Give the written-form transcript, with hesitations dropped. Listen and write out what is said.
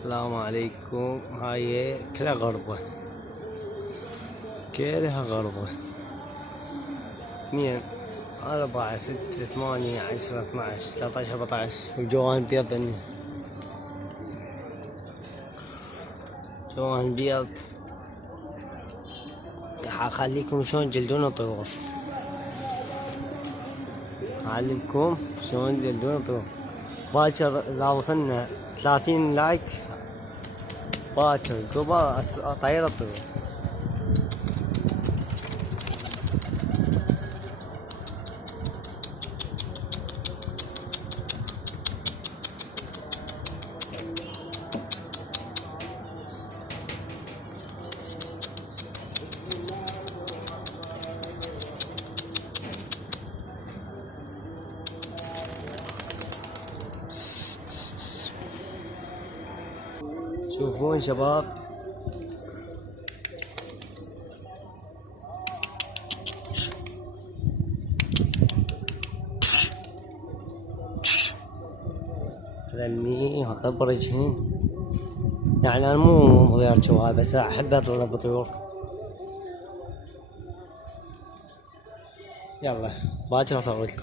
السلام عليكم. هاي كلها غربة، كلها غربة. 2 4 6 8 10 12 13 14 والجوان بيض عندي، جوان بيض. حخليكم شلون تجلدون الطيور، أعلمكم شلون تجلدون الطيور. باكر إذا وصلنا 30 لايك باكر قبل أطير الطيور. شوفون شباب، هذا برجهين. يعني انا مو مضيار شوال، بس احب اضرب بطيور. يلا باكر اصور لكم.